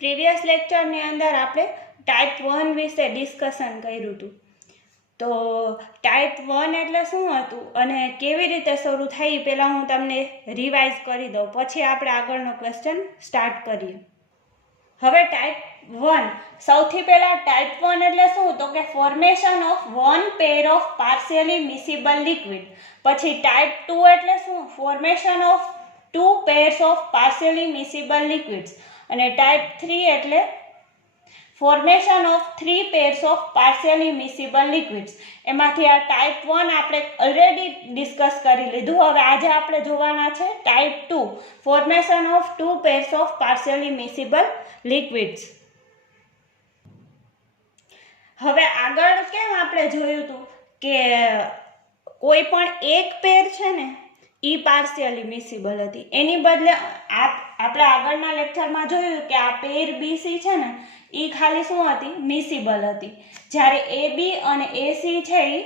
Previous લેક્ચરની અંદર આપણે type 1 વિશે ડિસ્કશન કર્યું હતું. તો ટાઈપ 1 એટલે શું હતું અને કેવી રીતે શરૂ થાય પહેલાં હું તમને રિવાઇઝ કરી દઉં, પછી આપણે આગળનો ક્વેશ્ચન સ્ટાર્ટ કરીએ. હવે ટાઈપ 1, સૌથી પહેલાં ટાઈપ 1 એટલે શું, તો કે formation of one pair of partially miscible liquid. પછી ટાઈપ 2 એટલે શું, formation of 2 pairs of partially miscible liquids. અને ટાઈપ 3 એટલે formation of 3 pairs of partially miscible liquids. એમાંથી આ ટાઈપ 1 આપણે ઓલરેડી ડિસ્કસ કરી લીધું. હવે આજે આપણે જોવાના છે type 2, formation of 2 pairs of partially miscible liquids. હવે આગળ કેમ આપણે જોયું હતું કે કોઈ પણ એક પેર છે ને એ પાર્શિયલી મિસિબલ હતી, એની બદલે આપણે આગળના લેક્ચરમાં જોયું કે આ પેર બીસી છે ને એ ખાલી શું હતી, મિસિબલ હતી, જ્યારે એ બી અને એસી છે એ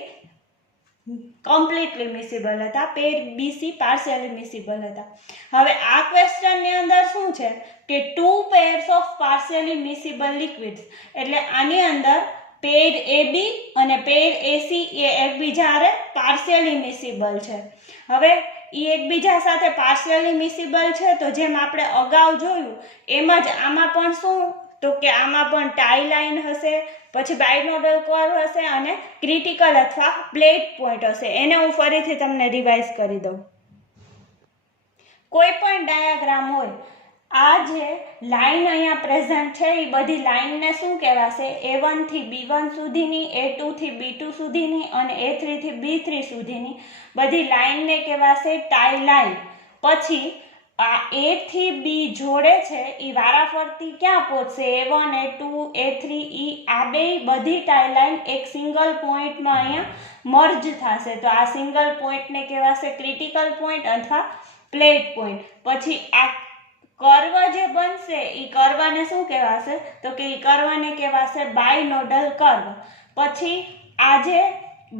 કમ્પ્લીટલી મિસિબલ હતા. પેર બીસી પાર્શિયલી મિસિબલ હતા. હવે આ ક્વેશ્ચનની અંદર શું છે કે 2 pairs of partially miscible liquids, એટલે આની અંદર પેર એબી અને પેર એસી એ એકબીજા હારે પાર્શિયલી મિસિબલ છે. હવે એ એકબીજા સાથે પાર્શિયલી મિસિબલ છે, તો જેમ આપણે અગાઉ જોયું એમ જ આમાં પણ શું, તો કે આમાં પણ ટાઈ લાઈન હશે, પછી બાયનોડલ કર્વ હશે અને ક્રિટિકલ અથવા પ્લેટ પોઈન્ટ હશે. એને હું ફરીથી તમને રિવાઇઝ કરી દઉં. કોઈ પણ ડાયાગ્રામ હોય, આ જે લાઈન અહીંયા પ્રેઝન્ટ છે એ બધી લાઈનને શું કહેવાશે, A1 થી B1 સુધીની, A2 થી B2 સુધીની અને A3 થી B3 સુધીની બધી લાઈનને કહેવાશે ટાઈ લાઈન. પછી આ A થી B જોડે છે એ વારાફરતી ક્યાં પહોંચશે, A1, A2, A3, E, આ બે બધી ટાઈ લાઈન એક સિંગલ પોઈન્ટમાં અહીંયા મર્જ થશે. તો આ સિંગલ પોઈન્ટને કહેવાશે ક્રિટિકલ પોઈન્ટ અથવા પ્લેટ પોઈન્ટ. પછી આ કર્વ જે બનશે એ કર્વને શું કહેવાશે, તો કે એ કર્વને કહેવાશે બાયનોડલ કર્વ. પછી આ જે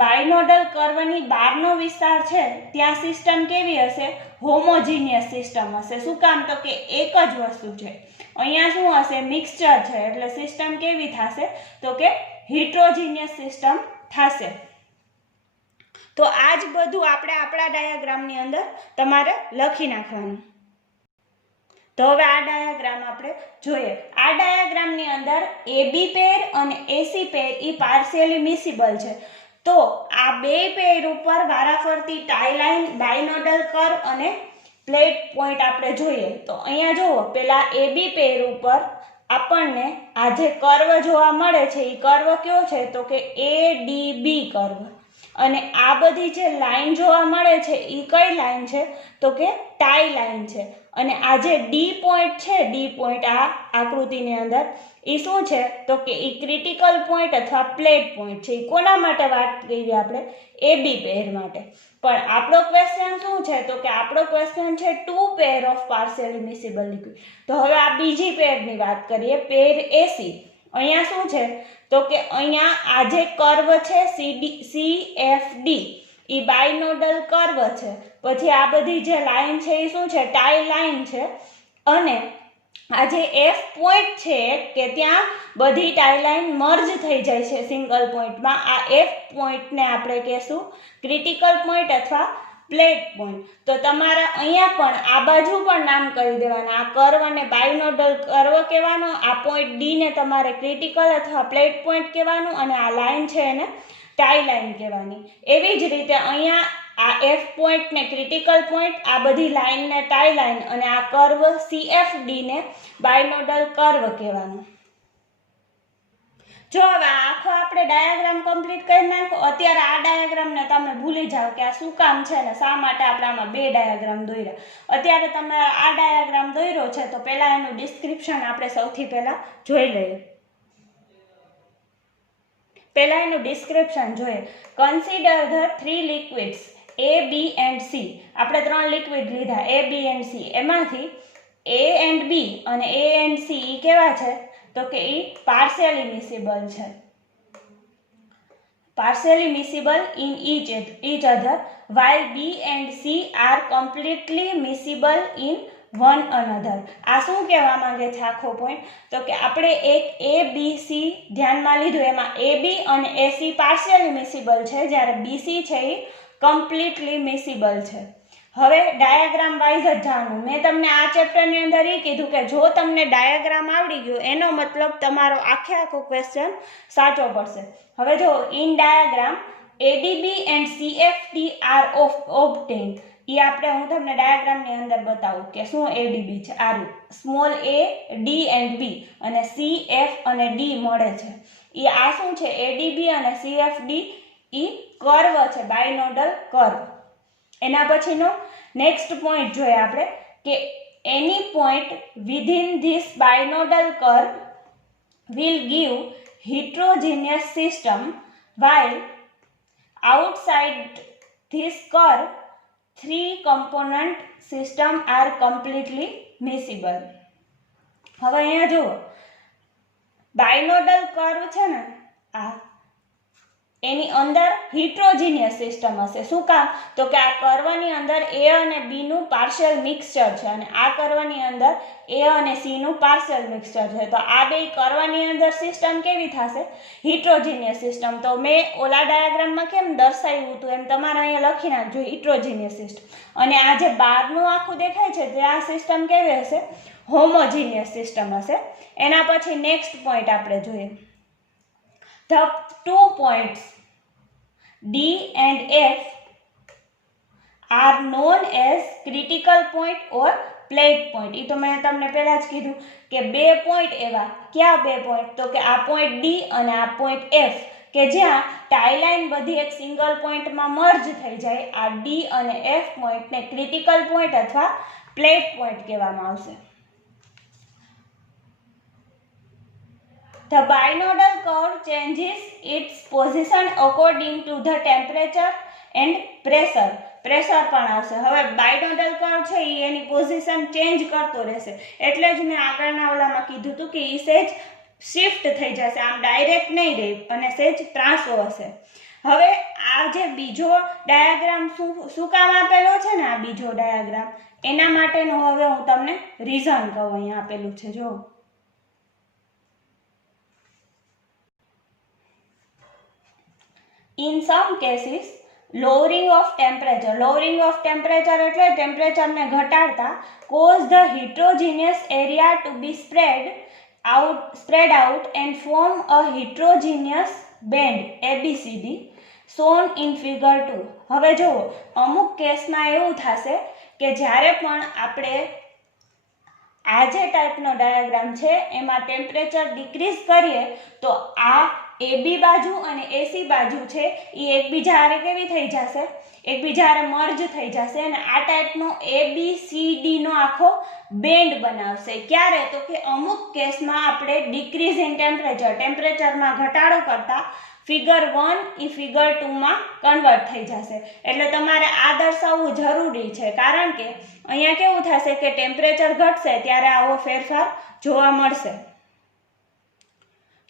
બાયનોડલ કર્વની બહારનો વિસ્તાર છે ત્યાં સિસ્ટમ કેવી હશે, હોમોજીનિયસ સિસ્ટમ હશે. શું કામ, તો કે એક જ વસ્તુ છે, અહીંયા શું હશે, મિક્સચર છે, એટલે સિસ્ટમ કેવી થશે, તો કે હિટ્રોજીનિયસ સિસ્ટમ થશે. તો આ જ બધું આપણે આપણા ડાયાગ્રામની અંદર તમારે લખી નાખવાનું. તો હવે આ ડાયાગ્રામ આપણે જોઈએ. આ ડાયાગ્રામની અંદર એબી પેર અને એસી પેર એ પાર્શિયલી મિસિબલ છે. તો આ બે પેર ઉપર વારાફરતી ટાઈ લાઈન, બાયનોડલ કર્વ અને પ્લેટ પોઈન્ટ આપણે જોઈએ. તો અહીંયા જુઓ, પેલા એબી પેર ઉપર આપણને આ જે કર્વ જોવા મળે છે એ કર્વ કયો છે, તો કે ADB કર્વ. અને આ બધી જે લાઈન જોવા મળે છે એ કઈ લાઈન છે, તો કે ટાઈ લાઈન છે. અને આ જે ડી પોઈન્ટ છે, ડી પોઈન્ટ આ આકૃતિની અંદર એ શું છે, તો કે એ ક્રિટિકલ પોઈન્ટ અથવા પ્લેટ પોઈન્ટ છે. એ કોના માટે વાત કરી આપણે, એબી પેર માટે. પણ આપણો ક્વેશ્ચન શું છે, તો કે આપણો ક્વેશ્ચન છે 2 પેર ઓફ પાર્શિયલી મિસિબલ લિક્વિડ. તો હવે આ બીજી પેરની વાત કરીએ, પેર એસી. અહીંયા શું છે, તો કે અહીંયા આ જે કર્વ છે CFD એ બાયનોડલ કર્વ છે. પછી આ બધી જે લાઈન છે એ શું છે, ટાઈ લાઈન છે. અને આ જે F પોઈન્ટ છે કે ત્યાં બધી ટાઈ લાઈન મર્જ થઈ જાય છે સિંગલ પોઈન્ટમાં. આ F પોઈન્ટને આપણે કહેશું ક્રિટિકલ પોઈન્ટ અથવા પ્લેટ પોઈન્ટ. તો તમારે અહીંયા પણ આ બાજુ પણ નામ કરી દેવાના. આ કર્વ અને બાયનોડલ કર્વ કહેવાનો, આ પોઈન્ટ ડી ને તમારે ક્રિટિકલ અથવા પ્લેટ પોઈન્ટ કહેવાનું, અને આ લાઈન છે એને ટાઈ લાઈન કહેવાની. એવી જ રીતે અહીંયા આ F પોઈન્ટ ને ક્રિટિકલ પોઈન્ટ, આ બધી લાઈનને ટાઈ લાઈન, અને આ કર્વ CFD ને બાયનોડલ કર્વ કહેવાનું. જો હવે આખો આપણે ડાયાગ્રામ કમ્પ્લીટ કરી નાખો. અત્યારે આ ડાયાગ્રામને તમે ભૂલી જાઓ કે આ શું કામ છે ને શા માટે આપણે આમાં બે ડાયાગ્રામ દોર્યા. અત્યારે તમે આ ડાયાગ્રામ દોર્યો છે તો પહેલા એનું ડિસ્ક્રિપ્શન આપણે સૌથી પહેલા જોઈ લઈએ. પહેલા એનું ડિસ્ક્રિપ્શન જોઈએ. Consider the 3 liquids A, B and C. આપણે 3 લિક્વિડ લીધા A, B and C. એમાંથી A and B અને A and C એ કેવા છે, તો કે એ પાર્શિયલી મિસિબલ છે. partially miscible in each other, while B and C are completely miscible in one another. આ શું કહેવા માંગે છે આખો પોઈન્ટ? તો કે આપણે એક ABC ધ્યાનમાં લીધું, એમાં AB અને AC પાર્શિયલી મિસિબલ છે, જ્યારે BC છે એ કમ્પ્લીટલી મિસિબલ છે. હવે ડાયાગ્રામ વાઇઝ જ જાણવું. મેં તમને આ ચેપ્ટરની અંદર એ કીધું કે જો તમને ડાયાગ્રામ આવડી ગયો એનો મતલબ તમારો આખો ક્વેશ્ચન સાચો પડશે. હવે જો in diagram ADB and CFD are obtained. એ હું તમને ડાયાગ્રામની અંદર બતાવું કે શું ADB છે. આ small a, D and B અને C, F અને D મળે છે. એ આ શું છે? ADB અને CFD એ કર્વ છે, બાયનોડલ કર્વ. એના પછીનો નેક્સ્ટ પોઈન્ટ જોઈએ આપણે કે એની point within this binodal curve will give heterogeneous system while outside this curve 3 component system are completely miscible. હવે અહીંયા જુઓ, બાયનોડલ કર્વ છે ને, આ એની અંદર હિટ્રોજીનિયસ સિસ્ટમ હશે. શું કામ? તો કે આ કર્વની અંદર A અને B નું પાર્શિયલ મિક્સચર છે અને આ કર્વની અંદર A અને C નું પાર્શિયલ મિક્સચર છે. તો આ બે કર્વની અંદર સિસ્ટમ કેવી થશે? હિટ્રોજીનિયસ સિસ્ટમ. તો મેં ઓલા ડાયાગ્રામમાં કેમ દર્શાવ્યું હતું એમ તમારે અહીંયા લખી નાખજો, હિટ્રોજીનિયસ સિસ્ટમ. અને આ જે બહારનું આખું દેખાય છે તે આ સિસ્ટમ કેવી હશે? હોમોજીનિયસ સિસ્ટમ હશે. એના પછી નેક્સ્ટ પોઈન્ટ આપણે જોઈએ. The 2 points D and F are known as critical point or plate point. એ તો મેં તમને પહેલા જ કીધું કે બે પોઈન્ટ એવા, ક્યાં બે પોઈન્ટ? તો કે આ પોઈન્ટ D અને આ પોઈન્ટ F કે જ્યાં ટાઈ લાઈન બધી એક સિંગલ પોઈન્ટમાં મર્જ થઈ જાય. આ D અને F પોઈન્ટને ક્રિટિકલ પોઈન્ટ અથવા પ્લેટ પોઈન્ટ કહેવામાં આવશે. The binodal curve changes its position according to the temperature and pressure. Pressure પણ આવશે. હવે બાયનોડલ કર્વ છે એ એની પોઝિશન ચેન્જ કરતો રહેશે. એટલે જ મેં આગળના ઓલામાં કીધું હતું કે એ સેજ શિફ્ટ થઈ જશે, આમ ડાયરેક્ટ નહીં રહે અને સેજ ત્રાંસો હશે. હવે આ જે બીજો ડાયાગ્રામ શું કામ આપેલો છે ને, આ બીજો ડાયાગ્રામ, એના માટેનું હવે હું તમને રીઝન કહું. અહીંયા આપેલું છે જો. In some cases, lowering of temperature એટલે ટેમ્પરેચરને ઘટાડતા, cause the heterogeneous area to be spread out and form a heterogeneous band ABCD shown in figure 2. હવે જુઓ, અમુક કેસમાં એવું થશે કે જ્યારે પણ આપણે આ જે ટાઈપનો ડાયાગ્રામ છે એમાં ટેમ્પરેચર ડિક્રીઝ કરીએ તો આ AB બાજુ અને AC બાજુ છે એ એકબીજા હારે કેવી થઈ જશે? એકબીજા હારે મર્જ થઈ જશે અને આ ટાઈપનો ABCD નો આખો બેન્ડ બનાવશે. ક્યારે? તો કે અમુક કેસમાં આપણે ડિક્રીઝ ઇન ટેમ્પરેચરમાં ઘટાડો કરતા ફિગર 1 એ ફિગર 2 માં કન્વર્ટ થઈ જશે. એટલે તમારે આ દર્શાવવું જરૂરી છે, કારણ કે અહીંયા કેવું થશે કે ટેમ્પરેચર ઘટશે ત્યારે આવો ફેરફાર જોવા મળશે.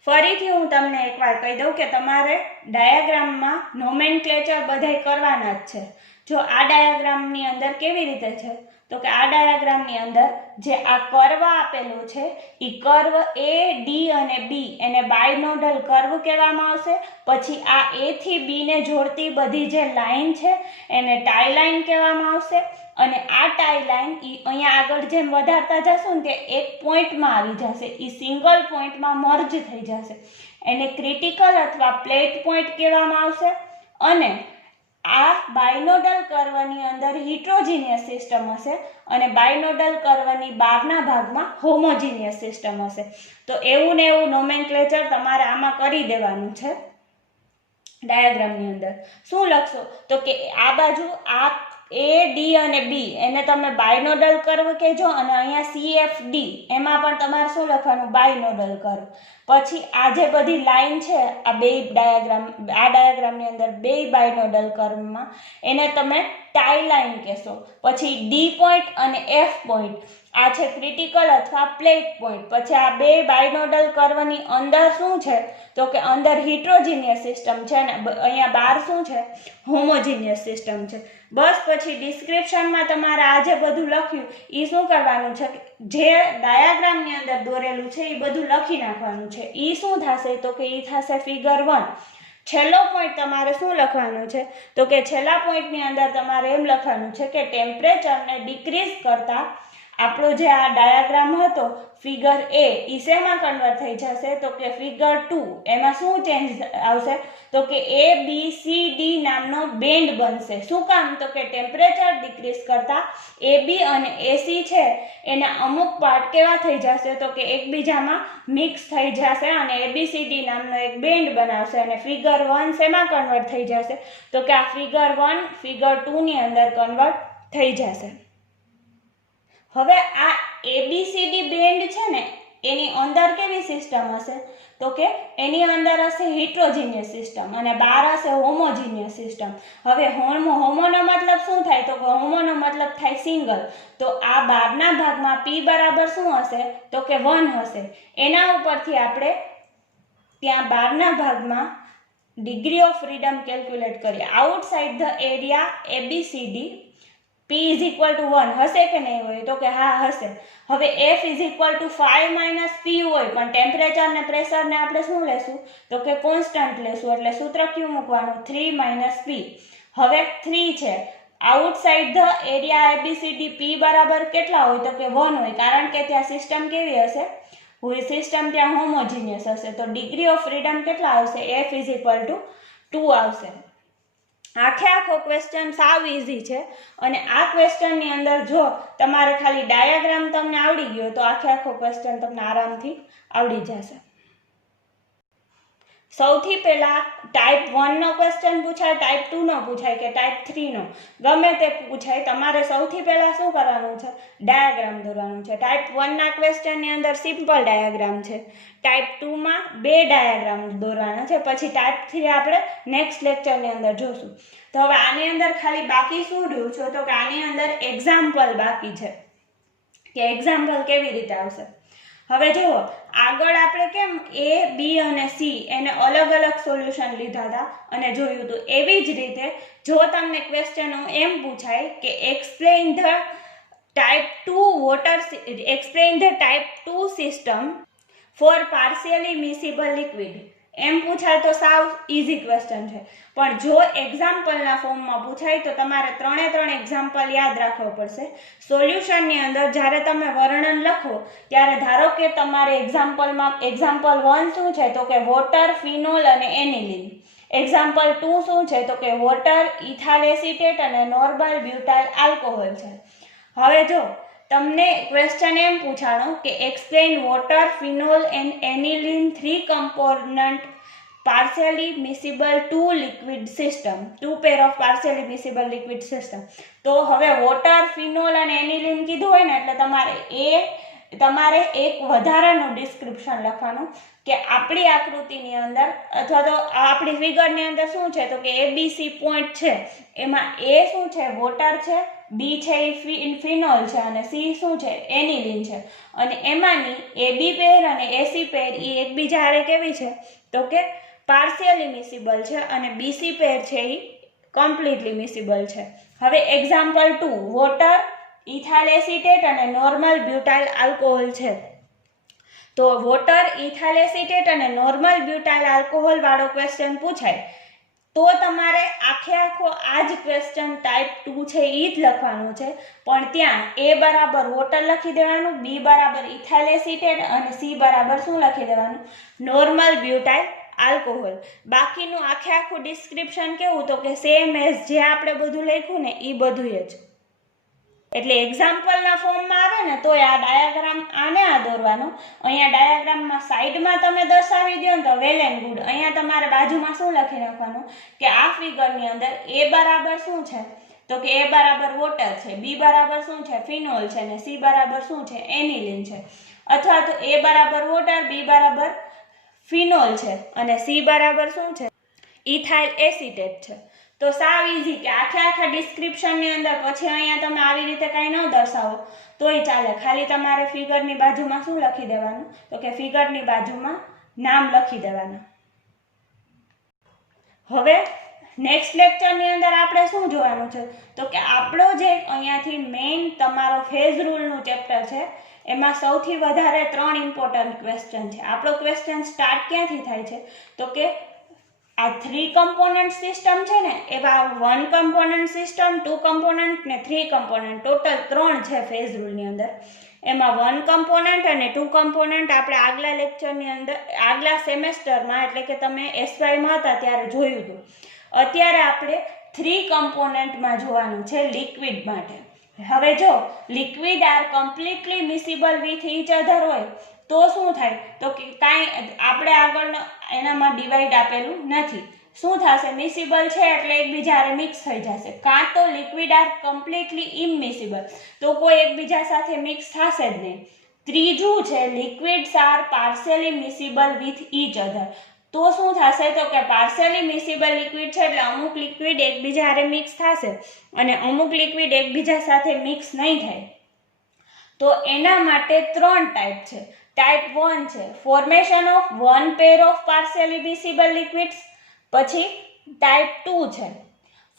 ફરીથી હું તમને એકવાર કહી દઉં કે તમારે ડાયાગ્રામમાં નોમેનક્લેચર બધાય કરવાના જ છે. જો આ ડાયાગ્રામની અંદર કેવી રીતે છે? તો કે આ ડાયાગ્રામની અંદર જે આ કર્વ આપેલું છે એ કર્વ A, D અને B એને બાયનોડલ કર્વ કહેવામાં આવશે. પછી આ A થી B ને જોડતી બધી જે લાઈન છે એને ટાઈ લાઈન કહેવામાં આવશે. અને આ ટાઈ લાઈન અહીંયા આગળ જેમ વધારતા જશું ને તે એક પોઈન્ટમાં આવી જશે, એ સિંગલ પોઈન્ટમાં મર્જ થઈ જશે. એને ક્રિટિકલ અથવા પ્લેટ પોઈન્ટ કહેવામાં આવશે. અને આ બાયનોડલ કર્વની અંદર હિટ્રોજીનિયસ સિસ્ટમ હશે અને બાયનોડલ કર્વની બહારના ભાગમાં હોમોજીનિયસ સિસ્ટમ હશે. તો એવું ને એવું નોમેનક્લેચર તમારે આમાં કરી દેવાનું છે. ડાયાગ્રામની અંદર શું લખશો? તો કે આ બાજુ આ A, D અને B એને તમે બાયનોડલ કર્વ કહેજો અને અહીંયા CFD એમાં પણ તમારે શું લખવાનું? બાયનોડલ કર્વ. પછી આ જે બધી લાઈન છે આ ડાયાગ્રામની અંદર બે બાયનોડલ કર્વમાં એને તમે ટાઈ લાઇન કહેશો. પછી ડી પોઈન્ટ અને એફ પોઈન્ટ, આ છે ક્રિટિકલ અથવા પ્લેટ પોઈન્ટ. પછી આ બે બાયનોડલ કર્વની અંદર શું છે તો કે અંદર હિટ્રોજીનિયસ સિસ્ટમ છે ને અહીંયા બહાર શું છે હોમોજીનિયસ સિસ્ટમ છે. બસ પછી ડિસ્ક્રિપ્શનમાં તમારે આ જે બધું લખ્યું એ શું કરવાનું છે, જે ડાયાગ્રામની અંદર દોરેલું છે એ બધું લખી નાખવાનું છે. એ શું થશે તો કે એ થશે ફિગર 1. છેલ્લો પોઈન્ટ તમારે શું લખવાનું છે તો કે છેલ્લા પોઈન્ટની અંદર તમારે એમ લખવાનું છે કે ટેમ્પરેચરને ડિક્રીઝ કરતા આપણો જે આ ડાયાગ્રામ હતો ફિગર એ શેમાં કન્વર્ટ થઈ જશે તો કે ફિગર 2. એમાં શું ચેન્જ આવશે તો કે ABCD નામનો બેન્ડ બનશે. શું કામ તો કે ટેમ્પરેચર ડિક્રીઝ કરતા AB અને AC છે એના અમુક પાર્ટ કેવા થઈ જશે તો કે એકબીજામાં મિક્સ થઈ જશે અને ABCD નામનો એક બેન્ડ બનાવશે અને ફિગર 1 શેમાં કન્વર્ટ થઈ જશે તો કે આ ફિગર 1 ફિગર 2 ની અંદર કન્વર્ટ થઈ જશે. હવે આ ABCD બેન્ડ છે ને એની અંદર કેવી સિસ્ટમ હશે તો કે એની અંદર હશે હિટ્રોજીનિયસ સિસ્ટમ અને બહાર હશે હોમોજીનિયસ સિસ્ટમ. હવે હોમોનો મતલબ શું થાય તો કે હોમોનો મતલબ થાય સિંગલ. તો આ બહારના ભાગમાં P બરાબર શું હશે તો કે 1 હશે. એના ઉપરથી આપણે ત્યાં બહારના ભાગમાં ડિગ્રી ઓફ ફ્રીડમ કેલ્ક્યુલેટ કરીએ. Outside the area ABCD P = 1 હશે કે નહીં હોય તો કે હા હશે. હવે F = 5 - P હોય પણ ટેમ્પરેચર ને પ્રેશર ને આપણે શું લેશું તો કે કોન્સ્ટન્ટ લેશું. એટલે સૂત્ર કયું મૂકવાનું 3 - P. હવે 3 છે. Outside the area ABCD P બરાબર કેટલા હોય તો કે 1 હોય કારણ કે ત્યાં સિસ્ટમ કેવી હશે સિસ્ટમ ત્યાં હોમોજીનિયસ હશે. તો ડિગ્રી ઓફ ફ્રીડમ કેટલા આવશે F = 2 આવશે. આખો ક્વેશ્ચન સાવ ઇઝી છે અને આ ક્વેશ્ચનની અંદર જો તમારે ખાલી ડાયાગ્રામ તમને આવડી ગયો તો આખો ક્વેશ્ચન તમને આરામથી આવડી જશે. સૌથી પહેલા ટાઈપ 1 નો ક્વેશ્ચન પૂછાય, ટાઈપ 2 નો પૂછાય કે ટાઈપ 3 નો ગમે તે પૂછાય, તમારે સૌથી પહેલા શું કરવાનું છે ડાયાગ્રામ દોરવાનું છે. ટાઈપ 1 ના ક્વેશ્ચનની અંદર સિમ્પલ ડાયાગ્રામ છે. ટાઈપ 2 માં બે ડાયાગ્રામ દોરવાના છે. પછી ટાઈપ 3 આપણે નેક્સ્ટ લેક્ચરની અંદર જોશું. તો હવે આની અંદર ખાલી બાકી શું રહ્યું છે તો કે આની અંદર એક્ઝામ્પલ બાકી છે કે એક્ઝામ્પલ કેવી રીતે આવશે. હવે જુઓ આગળ આપણે કેમ A, B અને C એને અલગ અલગ સોલ્યુશન લીધા હતા અને જોયું હતું. એવી જ રીતે જો તમને ક્વેશ્ચનો એમ પૂછાય કે explain the type 2 system for partially miscible liquid એમ પૂછાય તો સાવ ઇઝી ક્વેશ્ચન છે. પણ જો એક્ઝામ્પલના ફોર્મમાં પૂછાય તો તમારે 3 એક્ઝામ્પલ યાદ રાખવા પડશે. સોલ્યુશનની અંદર જ્યારે તમે વર્ણન લખો ત્યારે ધારો કે તમારે એક્ઝામ્પલ 1 શું છે તો કે વોટર, ફિનોલ અને એનિલિન. એક્ઝામ્પલ 2 શું છે તો કે વોટર, ઇથાઇલ એસિટેટ અને નોર્મલ બ્યુટાઇલ આલ્કોહોલ છે. હવે જો તમને ક્વેશ્ચન એમ પૂછાણો કે explain water, phenol and aniline 3 component partially miscible 2 liquid system, 2 pair of partially miscible liquid system. તો હવે વોટર, ફિનોલ અને એનિલિન કીધું હોય ને એટલે તમારે એક વધારાનું ડિસ્ક્રિપ્શન લખવાનું કે આપણી આકૃતિની અંદર અથવા તો આપણી ફિગરની અંદર શું છે તો કે ABC પોઈન્ટ છે એમાં A શું છે વોટર છે, B છે એ ફિનોલ છે અને C શું છે એનિલિન છે અને એમાંની AB પેર અને AC પેર એ એકબીજા હારે કેવી છે તો કે પાર્શિયલી મિસિબલ છે અને BC પેર છે એ કમ્પ્લીટલી મિસિબલ છે. હવે એક્ઝામ્પલ 2 વોટર, ઇથાઇલ એસિટેટ અને નોર્મલ બ્યુટાઇલ આલ્કોહોલ છે. તો વોટર, ઇથાઇલ એસિટેટ અને નોર્મલ બ્યુટાઇલ આલ્કોહોલ વાળો ક્વેશ્ચન પૂછાય તો તમારે આખો આ જ ક્વેશ્ચન ટાઈપ 2 છે એ જ લખવાનું છે. પણ ત્યાં A બરાબર વોટર લખી દેવાનું, B બરાબર ઇથાઇલ એસિટેટ અને C બરાબર શું લખી દેવાનું નોર્મલ બ્યુટાઇલ આલ્કોહોલ. બાકીનું આખું ડિસ્ક્રિપ્શન કેવું તો કે સેમ એઝ જે આપણે બધું લખ્યું ને એ બધું જ. એટલે એક્ઝામ્પલના ફોર્મમાં આવે ને તો આ ડાયાગ્રામ આ દોરવાનો. અહીંયા ડાયાગ્રામમાં સાઈડમાં તમે દર્શાવી દો ને તો વેલ એન્ડ ગુડ. અહીંયા તમારે બાજુમાં શું લખી નાખવાનું કે આ ફિગરની અંદર A બરાબર શું છે તો કે A બરાબર વોટર છે, B બરાબર શું છે ફિનોલ છે અને C બરાબર શું છે એનિલિન છે. અથવા તો A બરાબર વોટર, B બરાબર ફિનોલ છે અને C બરાબર શું છે ઇથાઇલ એસિટેટ છે. તો સાવ ઇઝી કે આખા ડિસ્ક્રિપ્શનની અંદર પછી અહીંયા તમે આવી રીતે કાંઈ ન દર્શાવો તોય ચાલે, ખાલી તમારે ફિગરની બાજુમાં શું લખી દેવાનું, તો કે ફિગરની બાજુમાં નામ લખી દેવાના. હવે નેક્સ્ટ લેક્ચરની અંદર આપણે શું જોવાનું છે, તો કે આપણો જે અહીંયાથી મેઇન તમારો ફેઝ રૂલનું ચેપ્ટર છે એમાં સૌથી વધારે 3 ઇમ્પોર્ટન્ટ ક્વેશ્ચન છે. આપણો ક્વેશ્ચન સ્ટાર્ટ ક્યાંથી થાય છે, તો કે આ 3 કમ્પોનન્ટ સિસ્ટમ છે ને એવા 1 કમ્પોનન્ટ સિસ્ટમ, 2 કમ્પોનન્ટ ને 3 કમ્પોનન્ટ, ટોટલ 3 છે ફેઝ રૂલની અંદર. એમાં 1 કમ્પોનન્ટ અને 2 કમ્પોનન્ટ આપણે આગલા લેક્ચરની અંદર આગલા સેમેસ્ટરમાં એટલે કે તમે એસવાયમાં હતા ત્યારે જોયું હતું. અત્યારે આપણે 3 કમ્પોનન્ટમાં જોવાનું છે લિક્વિડ માટે. હવે જો liquid are completely miscible with each other હોય તો શું થાય, તો કે કાંઈ આપણે આગળ એનામાં ડિવાઈડ આપેલું નથી. શું થશે, મિસિબલ છે એટલે એકબીજા હારે મિક્સ થઈ જશે, કાં તો લિક્વિડ આર કમ્પ્લીટલી ઇમિસિબલ તો કોઈ એકબીજા સાથે મિક્સ થશે જ નહીં. ત્રીજું છે liquids are partially miscible with each other, તો શું થશે, તો કે પાર્શિયલી મિસિબલ લિક્વિડ છે એટલે અમુક લિક્વિડ એકબીજા હારે મિક્સ થશે અને અમુક લિક્વિડ એકબીજા સાથે મિક્સ નહીં થાય. તો એના માટે 3 ટાઈપ છે. ટાઈપ 1 છે formation of 1 pair of partially miscible liquids. પછી ટાઈપ 2 છે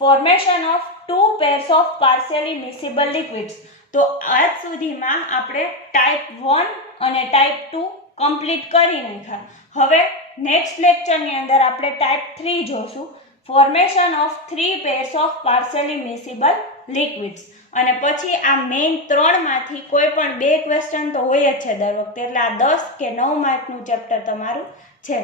formation of 2 pairs of partially miscible liquids. તો આજ સુધીમાં આપણે ટાઈપ 1 અને ટાઈપ 2 કમ્પ્લીટ કરી નાખ્યા. હવે નેક્સ્ટ લેક્ચરની અંદર આપણે ટાઈપ 3 જોશું, formation of 3 pairs of partially miscible liquids. અને પછી આ મેઇન 3માંથી કોઈ પણ 2 ક્વેશ્ચન તો હોય જ છે દર વખતે, એટલે આ 10 કે 9 માર્કનું ચેપ્ટર તમારું છે.